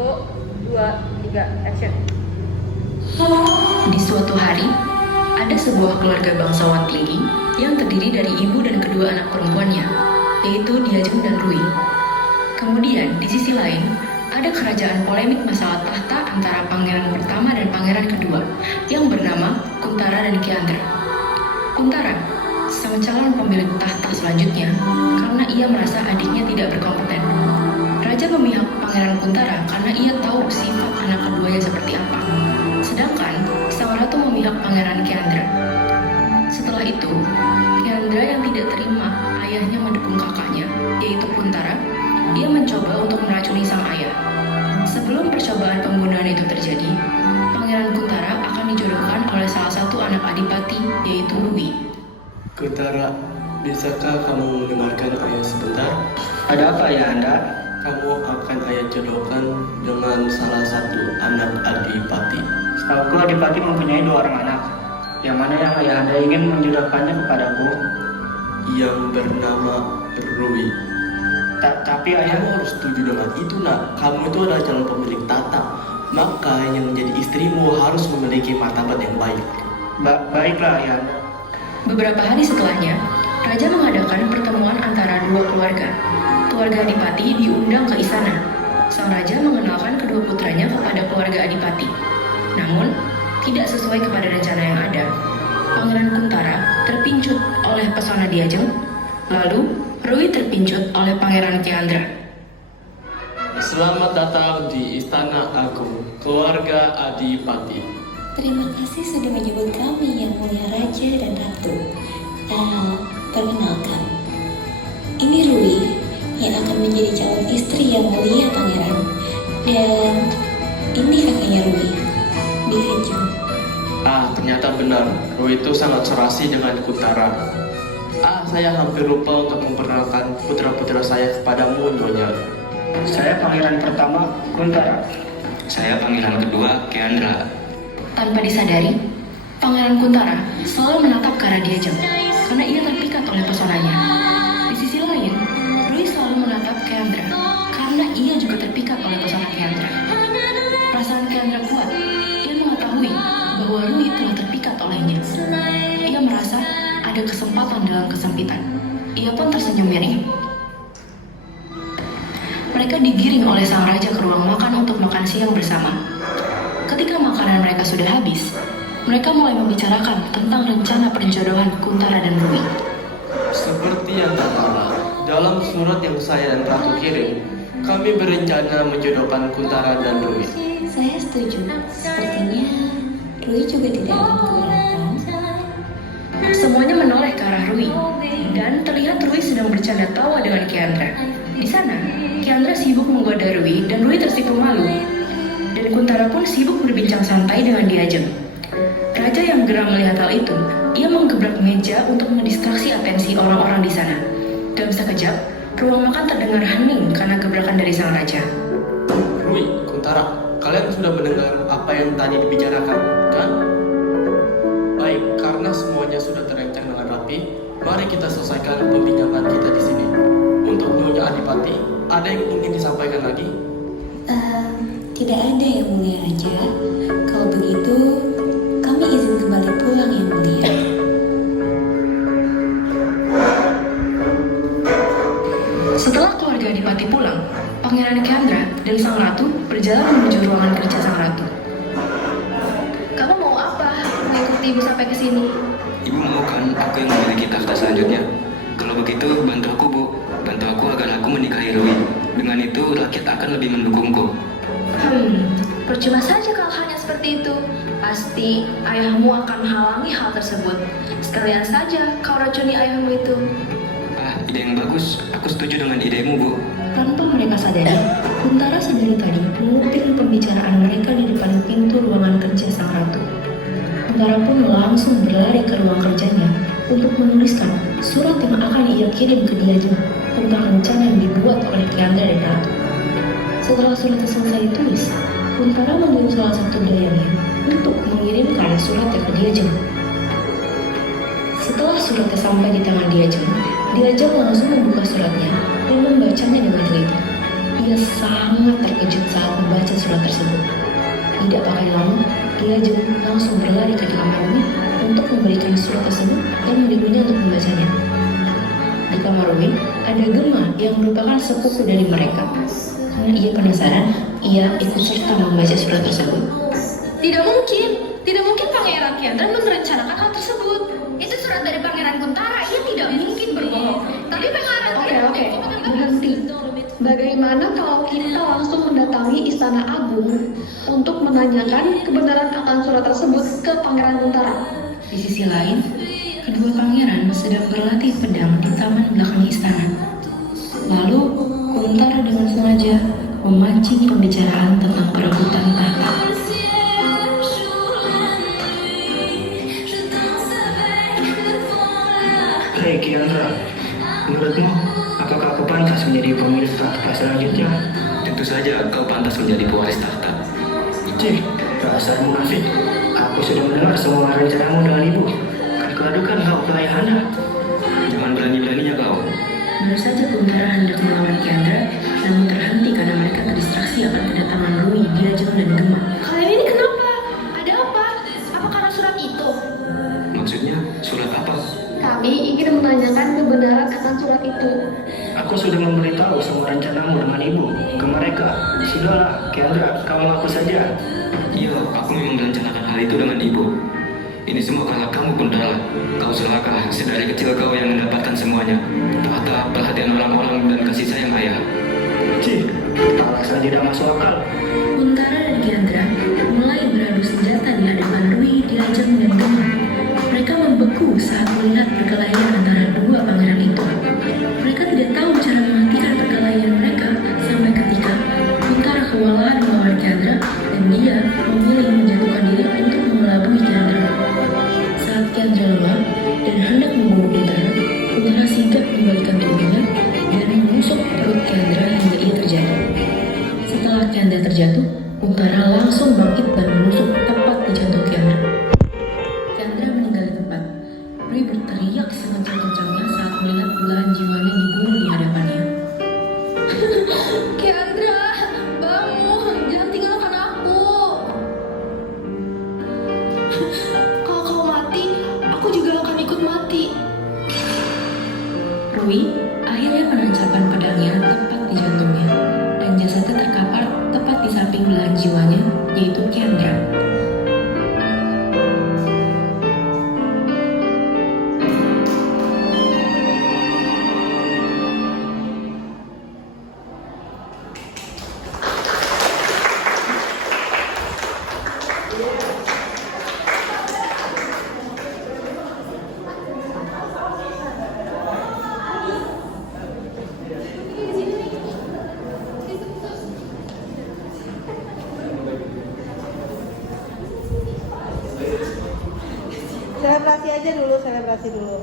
2, 3, action. Di suatu hari, ada sebuah keluarga bangsawan tinggi yang terdiri dari ibu dan kedua anak perempuannya, yaitu Diajeng dan Rui. Kemudian, di sisi lain, ada kerajaan polemik masalah tahta antara pangeran pertama dan pangeran kedua, yang bernama Kuntara dan Kiandra. Kuntara, sang calon pemilik tahta selanjutnya, karena ia merasa adiknya tidak berkompeten. Raja memihak pangeran Kuntara karena ia tahu sifat anak keduanya seperti apa. Sedangkan sang ratu memihak pangeran Kiandra. Setelah itu, Kiandra yang tidak terima ayahnya mendukung kakaknya, yaitu Kuntara, dia mencoba untuk meracuni sang ayah. Sebelum percobaan pembunuhan itu terjadi, pangeran Kuntara akan dijodohkan oleh salah satu anak adipati, yaitu Rui. Kuntara, bisakah kamu mendengarkan ayah sebentar? Ada apa ya Anda? Kamu akan ayah jodohkan dengan salah satu anak adipati. Setahuku Adipati mempunyai 2 orang anak. Yang mana yang ayah Anda ingin menjodohkannya kepadaku? Yang bernama Rui. Tapi ayah... Kamu harus setuju dengan itu, nak. Kamu itu adalah calon pemilik tahta. Maka yang menjadi istrimu harus memiliki martabat yang baik. Baiklah ayah Anda. Beberapa hari setelahnya, raja mengadakan pertemuan antara dua keluarga. Keluarga Adipati diundang ke istana. Sang raja mengenalkan kedua putranya kepada keluarga Adipati. Namun, tidak sesuai kepada rencana yang ada. Pangeran Kuntara terpincut oleh pesona Diajeng, lalu Rui terpincut oleh pangeran Kiandra. Selamat datang di istana aku, keluarga Adipati. Terima kasih sudah menyebut kami yang mulia raja dan ratu. Perkenalkan, ini Rui yang akan menjadi calon istri yang mulia pangeran. Dan ini kakaknya Rui, Diajeng. Ternyata benar, Rui itu sangat serasi dengan Kuntara. Saya hampir lupa untuk memperkenalkan putra-putra saya kepadamu, Nyonya. Saya pangeran pertama Kuntara. Saya pangeran kedua Kiandra. Tanpa disadari, pangeran Kuntara selalu menatap ke arah Diajeng karena ia terpikat oleh pesonanya. Di sisi lain, Rui selalu menatap Kiandra karena ia juga terpikat oleh pesona Kiandra. Perasaan Kiandra kuat. Ia mengetahui bahwa Rui telah terpikat olehnya. Ia merasa ada kesempatan dalam kesempitan. Ia pun tersenyum miring. Mereka digiring oleh sang raja ke ruang makan untuk makan siang bersama. Ketika makanan mereka sudah habis, mereka mulai membicarakan tentang rencana perjodohan Kuntara dan Rui. Seperti yang tertera dalam surat yang saya dan Ratu kirim, kami berencana menjodohkan Kuntara dan Rui. Saya setuju. Sepertinya Rui juga tidak akan keberatan. Semuanya menoleh ke arah Rui, dan terlihat Rui sedang bercanda tawa dengan Kiandra. Di sana, Kiandra sibuk menggoda Rui dan Rui tersipu malu. Dan Kuntara pun sibuk berbincang santai dengan Diajeng. Raja yang geram melihat hal itu, ia menggebrak meja untuk mendistraksi atensi orang-orang di sana. Dalam sekejap, ruang makan terdengar hening karena gebrakan dari sang raja. Rui, Kuntara, kalian sudah mendengar apa yang tadi dibicarakan, kan? Baik, karena semuanya sudah terancang dengan rapi, mari kita selesaikan pembincangan kita di sini. Untuk Nyonya Adipati, ada yang ingin disampaikan lagi? Tidak ada yang mulia raja. Kalau begitu, kami izin kembali pulang yang mulia. Setelah keluarga Adipati pulang, Pangeran Kiandra dan sang ratu berjalan menuju ruangan kerja sang ratu. Kamu mau apa? Mengikuti ibu sampai ke sini? Ibu mau kan aku yang memiliki tahta selanjutnya? Kalau begitu bantu aku, Bu. Bantu aku agar aku menikahi Rui. Dengan itu rakyat akan lebih mendukungku. Percuma saja kalau hanya seperti itu. Pasti ayahmu akan menghalangi hal tersebut. Sekalian saja kau racuni ayahmu itu. Ide yang bagus. Aku setuju dengan idemu, Bu. Tanpa mereka sadari, Kuntara sendiri tadi menguping pembicaraan mereka di depan pintu ruangan kerja sang ratu. Kuntara pun langsung berlari ke ruang kerjanya untuk menuliskan surat yang akan ia kirim ke Diajeng tentang rencana yang dibuat oleh Kiandra dan ratu. Setelah surat selesai ditulis, Kuntara menyuruh salah satu dayangnya untuk mengirimkan suratnya ke Diajeng. Setelah suratnya sampai di tangan Diajeng langsung membuka suratnya dan membacanya dengan teliti. ia sangat terkejut saat membaca surat tersebut. Tidak pakai lama, Ki Ajeng langsung berlari ke kamar Rui untuk memberikan surat tersebut dan menyuruhnya untuk membacanya. Di kamar Rui ada Gemma yang merupakan sepupu dari mereka. Karena ia penasaran, ia ikut serta membaca surat tersebut. Tidak mungkin Pangeran Kiandra merencanakan hal tersebut. Itu surat dari Pangeran Kuntara, ia tidak mungkin berbohong. Tapi Pangeran Oke, berhenti. Bagaimana kalau kita langsung mendatangi Istana Agung untuk menanyakan kebenaran akan surat tersebut ke Pangeran Kuntara? Di sisi lain, kedua pangeran sedang berlatih pedang di taman belakang istana. Lalu, Kuntara dengan sengaja memancing pembicaraan tentang perebutan tahta. Hei Kiandra, menurutmu apakah aku pantas menjadi pemilik tahta selanjutnya? Tentu saja kau pantas menjadi pewaris tahta. Cih, dasar munafik. Aku sudah mendengar semua rencanamu dengan ibu. Kan kuadukan kau ke ayahanda. Jangan berani-beraninya kau. Baru saja Kuntara hendak melawan Kiandra, namun terhenti karena mereka terdistraksi akan kedatangan Rui, Ki Ajeng, dan Gemma. kalian ini kenapa? Ada apa? Apa karena surat itu? Maksudnya surat apa? Kami ingin menanyakan kebenaran akan surat itu. Aku sudah memberitahu semua rencanamu dengan ibu ke mereka. Sudahlah, Kiandra, kau mengaku saja. Iya, aku memang merencanakan hal itu dengan ibu. Ini semua karena kamu, Kuntara. Kau celaka, sedari kecil kau yang mendapatkan semuanya. Tahta, perhatian orang-orang, dan kasih sayang ayah. Cih, alasan tidak masuk akal. Kuntara dan Kiandra mulai beradu senjata di hadapan Rui, Ki Ajeng, dan Gemma. Mereka membeku saat melihat perkelahian antara dua pangeran itu. Mereka tidak tahu cara menghentikan perkelahian mereka sampai ketika Kuntara kewalahan melawan Kiandra dan dia memilih menjatuhkan diri untuk mengelabui Kiandra. Saat Kiandra lemah dan hendak membunuh Kuntara, Kuntara sigap membalikan tubuhnya dan menusuk perut Kiandra hingga ia terjatuh. Setelah Kiandra terjatuh, Kuntara langsung bangkit dan menusuk tepat di jantung Kiandra. Kiandra meninggal di tempat. Rui berteriak sekencang-kencangnya saat melihat belahan jiwanya dibunuh di hadapannya. Kiandra, bangun, jangan tinggalkan aku. Kalau kau mati, aku juga akan ikut mati. Rui akhirnya menancapkan pedangnya tepat di jantungnya, dan jasadnya terkapar tepat di samping belahan jiwanya, yaitu Kiandra. Selebrasi dulu.